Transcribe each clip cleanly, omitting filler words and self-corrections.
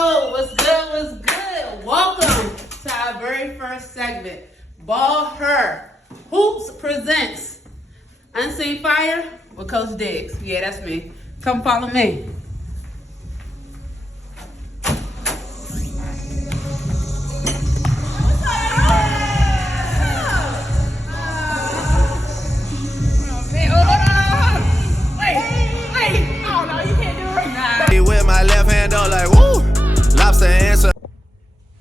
Yo, what's good, what's good? Welcome to our very first segment, BallHer Hoops presents Unseen Fire with Coach Diggs. Yeah, that's me. Come follow me. With my left hand up like woo, lobster answer.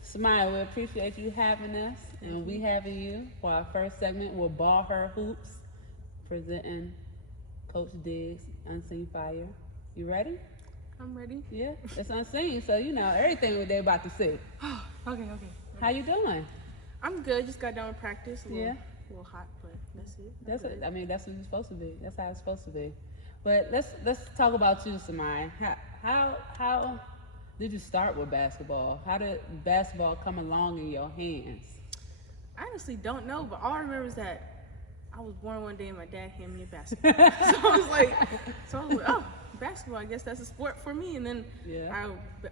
Samyha, we appreciate you having us, and we having you for our first segment with BallHer Hoops presenting Coach Diggs Unseen Fire. You ready? I'm ready. Yeah, it's unseen, so you know everything they're about to see. Okay. How you doing? I'm good. Just got done with practice. A little hot, but that's it. That's it. I mean, that's what you're supposed to be. That's how it's supposed to be. But let's talk about you, Samyha. How did you start with basketball? How did basketball come along in your hands? I honestly don't know, but all I remember is that I was born one day and my dad handed me a basketball. so I was like, oh, basketball. I guess that's a sport for me. And then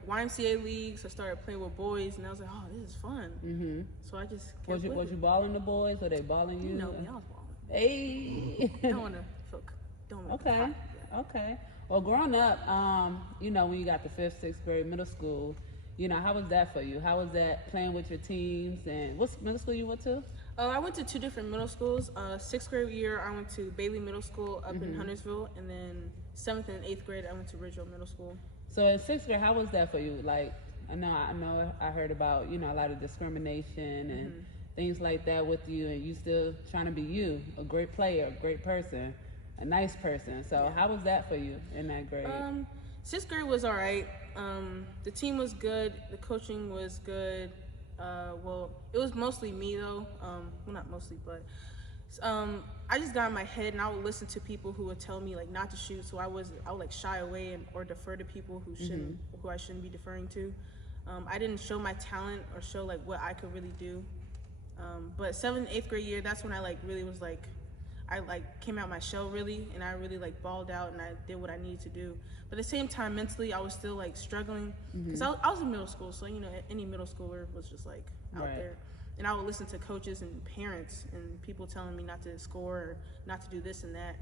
YMCA leagues. I started playing with boys, and I was like, oh, this is fun. Mm-hmm. So I just kept was you balling the boys, or they balling you? You know me, I was balling. Hey. Don't want to feel. Okay. Well, growing up, you know, when you got the 5th, 6th grade, middle school, you know, how was that for you? How was that playing with your teams? And what middle school you went to? I went to 2 different middle schools. 6th grade year, I went to Bailey Middle School up in Huntersville, and then 7th and 8th grade, I went to Ridgeville Middle School. So in 6th grade, how was that for you? Like, I know, I heard about, you know, a lot of discrimination and things like that with you, and you still trying to be you, a great player, a great person, a nice person. So how was that for you in that grade? 6th grade was all right. The team was good. The coaching was good. Well, it was mostly me though. Well, not mostly, but I just got in my head, and I would listen to people who would tell me like not to shoot. So I would like shy away or defer to people who I shouldn't be deferring to. I didn't show my talent or show like what I could really do. But 7th, 8th grade year, that's when I like really was like, I like came out my shell really, and I really like balled out, and I did what I needed to do. But at the same time, mentally, I was still like struggling because I was in middle school, so you know, any middle schooler was just like out there. And I would listen to coaches and parents and people telling me not to score or not to do this and that.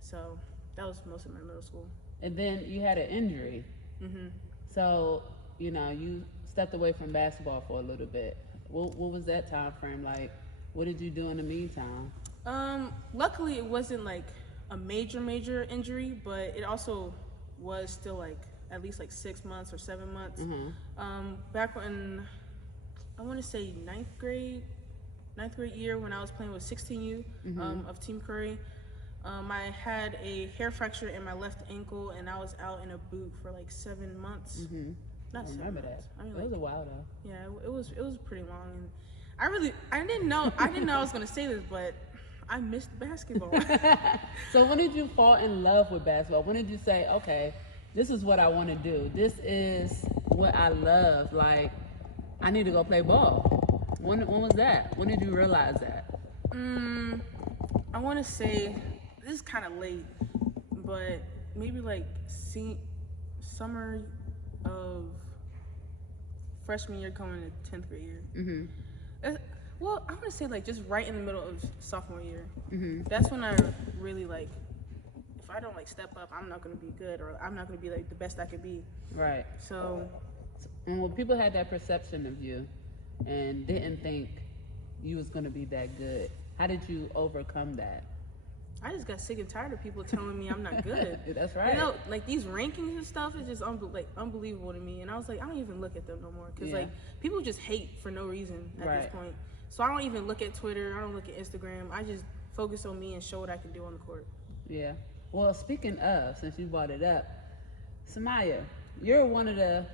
So that was most of my middle school. And then you had an injury. So, you know, you stepped away from basketball for a little bit. What was that time frame like? What did you do in the meantime? Luckily, it wasn't like a major injury, but it also was still like at least like 6 months or 7 months. Back when I want to say ninth grade year, when I was playing with 16U of Team Curry, I had a hair fracture in my left ankle, and I was out in a boot for like 7 months. Not 7 months. That. I mean, it was a while though. Yeah, it was pretty long, and I didn't know I was gonna say this, but I missed basketball. So when did you fall in love with basketball? When did you say, okay, this is what I want to do. This is what I love. Like, I need to go play ball. When was that? When did you realize that? I want to say, this is kind of late, but maybe like summer of freshman year coming to 10th grade year. Well, I want to say like just right in the middle of sophomore year. That's when I really like, if I don't like step up, I'm not going to be good, or I'm not going to be like the best I could be. Right. So. And when people had that perception of you and didn't think you was going to be that good, how did you overcome that? I just got sick and tired of people telling me I'm not good. That's right. You know, like these rankings and stuff is just unbelievable to me. And I was like, I don't even look at them no more, because like people just hate for no reason at this point. So I don't even look at Twitter. I don't look at Instagram. I just focus on me and show what I can do on the court. Yeah. Well, speaking of, since you brought it up, Samyha, you're one of the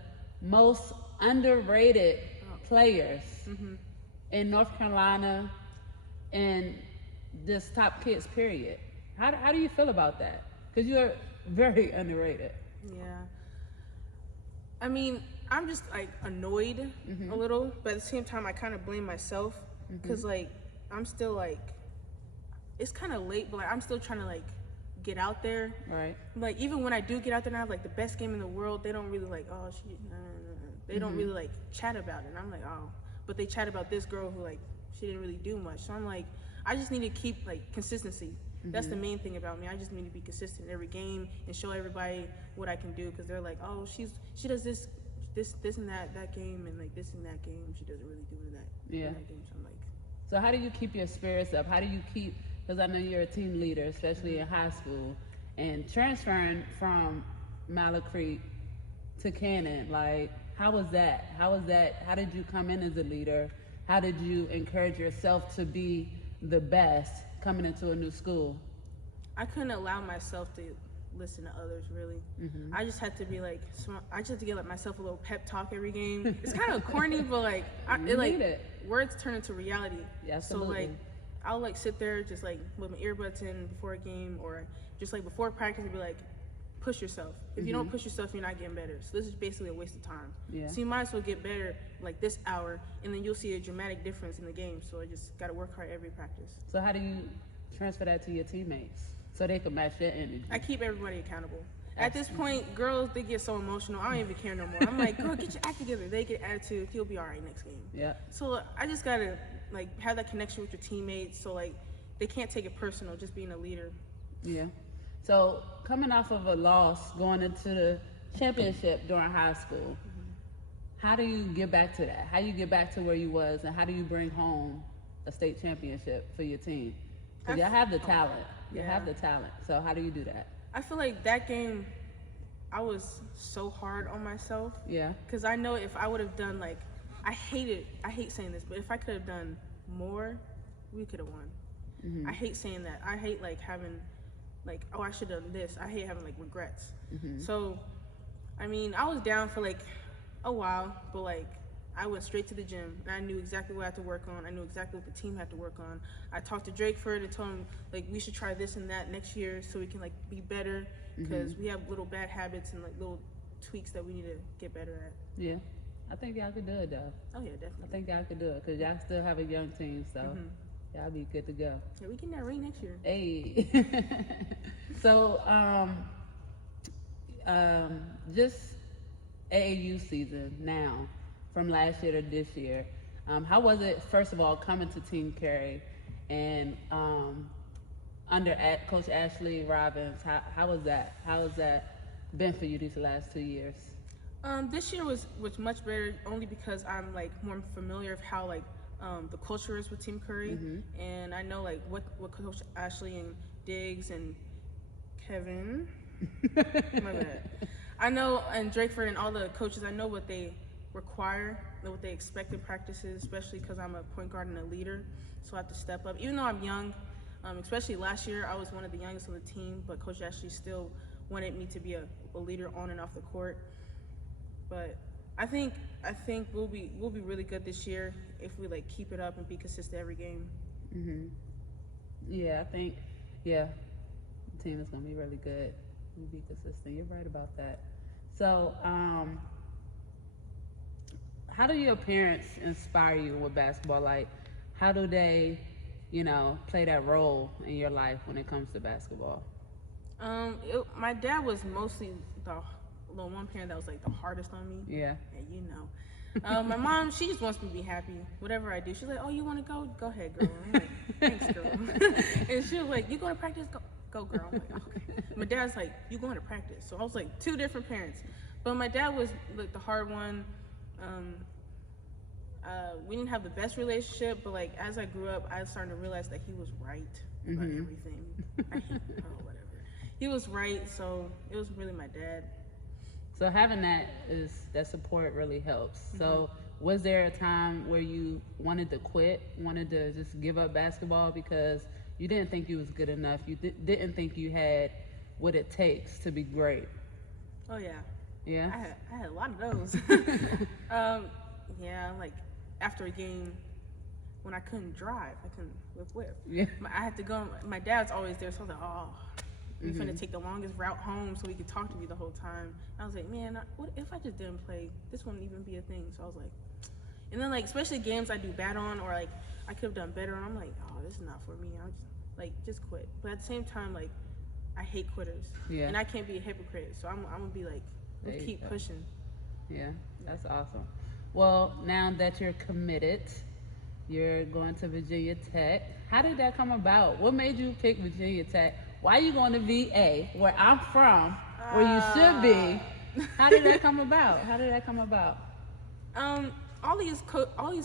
most underrated players in North Carolina and this top kids period. How do you feel about that? Because you're very underrated. Yeah. I mean, I'm just like annoyed a little, but at the same time I kind of blame myself, because like I'm still like, it's kind of late, but like I'm still trying to like get out there. Right. Like even when I do get out there and I have like the best game in the world, they don't really like, oh, They don't really like chat about it. And I'm like, oh, but they chat about this girl who like she didn't really do much. So I'm like, I just need to keep like consistency. That's the main thing about me. I just need to be consistent in every game and show everybody what I can do, because they're like, oh, she does this and that game, and like this and that game she doesn't really do in that game. So I'm like, so how do you keep your spirits up? How do you keep, because I know you're a team leader, especially in high school, and transferring from Mallard Creek to Cannon, like how was that? How did you come in as a leader? How did you encourage yourself to be the best coming into a new school? I couldn't allow myself to listen to others, really. I just had to be like, I just had to give like myself a little pep talk every game. It's kind of corny, but like, words turn into reality. Yeah, so like, I'll like sit there just like with my earbuds in before a game, or just like before practice and be like, push yourself. If you don't push yourself, you're not getting better. So this is basically a waste of time. Yeah. So you might as well get better like this hour, and then you'll see a dramatic difference in the game. So I just got to work hard every practice. So how do you transfer that to your teammates so they can match your energy? I keep everybody accountable. At this point, girls, they get so emotional. I don't even care no more. I'm like, girl, get your act together. They get attitude. You'll be all right next game. Yeah. So I just got to like have that connection with your teammates, so like they can't take it personal, just being a leader. Yeah. So coming off of a loss, going into the championship during high school, how do you get back to that? How do you get back to where you was, and how do you bring home a state championship for your team? Because y'all have the talent. You have the talent. So how do you do that? I feel like that game, I was so hard on myself. Yeah. Because I know if I would have done like, I hate saying this, but if I could have done more, we could have won. I hate saying that. I hate like having like, oh, I should have done this. I hate having like regrets. So, I mean, I was down for like a while, but like I went straight to the gym, and I knew exactly what I had to work on. I knew exactly what the team had to work on. I talked to Drakeford and told him like we should try this and that next year so we can like be better, because we have little bad habits and like little tweaks that we need to get better at. Yeah. I think y'all could do it though. Oh yeah, definitely. I think y'all could do it because y'all still have a young team, so y'all be good to go. Yeah, we get that ring next year. Hey. So, just AAU season now, from last year to this year. How was it, first of all, coming to Team Carey and under Coach Ashley Robbins? How was that? How has that been for you these last 2 years? This year was much better, only because I'm like more familiar of how like the culture is with Team Curry, and I know like what Coach Ashley and Diggs and Kevin, my bad. I know, and Drakeford and all the coaches, I know what they require, what they expect in practices, especially because I'm a point guard and a leader, so I have to step up. Even though I'm young, especially last year, I was one of the youngest on the team, but Coach Ashley still wanted me to be a leader on and off the court. But I think we'll be really good this year if we like keep it up and be consistent every game. Yeah, I think the team is gonna be really good. We'll be consistent. You're right about that. So, how do your parents inspire you with basketball? Like, how do they, play that role in your life when it comes to basketball? My dad was mostly the one parent that was like the hardest on me. Yeah. And my mom, she just wants me to be happy. Whatever I do, she's like, "Oh, you want to go? Go ahead, girl." I'm like, "Thanks, girl." And she was like, "You going to practice? Go, girl." I'm like, "Okay." My dad's like, "You going to practice?" So I was like, two different parents. But my dad was like the hard one. We didn't have the best relationship, but like as I grew up, I started to realize that he was right about everything. Whatever. He was right, so it was really my dad. So having that support really helps. So was there a time where you wanted to quit, wanted to just give up basketball because you didn't think you was good enough? You didn't think you had what it takes to be great? Oh yeah. Yeah? I had a lot of those. Yeah, like after a game when I couldn't drive, I couldn't whip. Yeah. I had to go, my dad's always there, so I was like, oh, we're finna take the longest route home so he could talk to me the whole time. I was like, man, what if I just didn't play? This wouldn't even be a thing. So I was like, and then like, especially games I do bad on, or like I could have done better on, I'm like, oh, this is not for me. I'll just quit. But at the same time, like, I hate quitters. Yeah. And I can't be a hypocrite. So I'm gonna be like, let's keep pushing. Yeah, that's awesome. Well, now that you're committed, you're going to Virginia Tech. How did that come about? What made you pick Virginia Tech? Why are you going to VA, where I'm from, where you should be? How did that come about? How did that come about? All these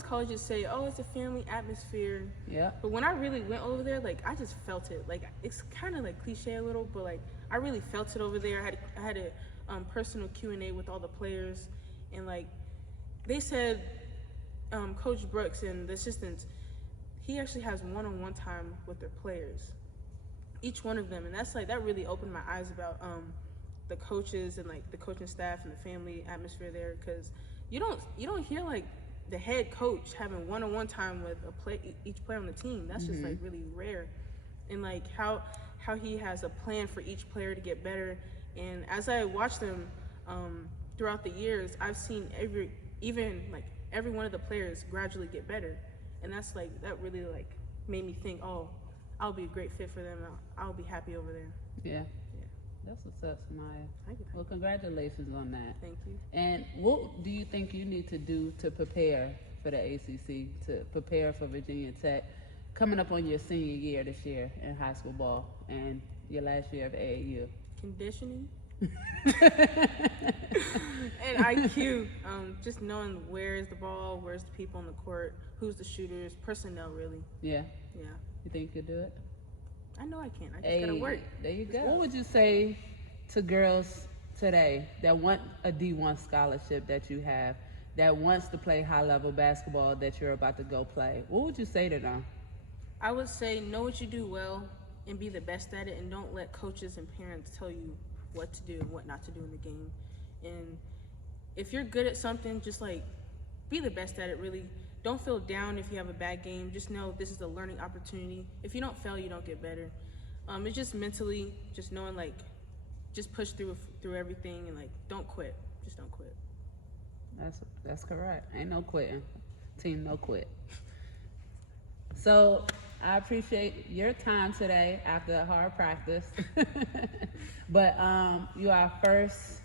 colleges say, oh, it's a family atmosphere. Yeah. But when I really went over there, like, I just felt it. Like, it's kind of like cliche a little, but like, I really felt it over there. I had a personal Q&A with all the players, and like, they said, Coach Brooks and the assistants, he actually has one-on-one time with their players, each one of them, and that's like, that really opened my eyes about the coaches and like the coaching staff and the family atmosphere there, because you don't hear like the head coach having one-on-one time with each player on the team. That's just like really rare, and like how he has a plan for each player to get better. And as I watched them throughout the years, I've seen every one of the players gradually get better, and that's like, that really like made me think, oh, I'll be a great fit for them. I'll be happy over there. Yeah. That's what's up, Samyha. Thank you. Well, congratulations on that. Thank you. And what do you think you need to do to prepare for the ACC, to prepare for Virginia Tech, coming up on your senior year this year in high school ball and your last year of AAU? Conditioning. And IQ, just knowing where is the ball, where's the people on the court, who's the shooters, personnel, really. Yeah. Yeah. You think you could do it? I know I can. I just gotta work. There you go. What would you say to girls today that want a D1 scholarship that you have, that wants to play high-level basketball that you're about to go play? What would you say to them? I would say, know what you do well and be the best at it, and don't let coaches and parents tell you what to do and what not to do in the game. And if you're good at something, just like be the best at it, really. Don't feel down if you have a bad game. Just know this is a learning opportunity. If you don't fail, you don't get better. It's just mentally, just knowing like, just push through everything, and like, don't quit. Just don't quit. That's correct. Ain't no quitting. Team no quit. So I appreciate your time today after a hard practice. But you are first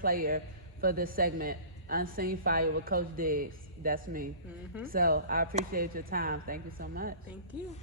player for this segment, Unseen Fire with Coach Diggs. That's me. So I appreciate your time. Thank you so much. Thank you.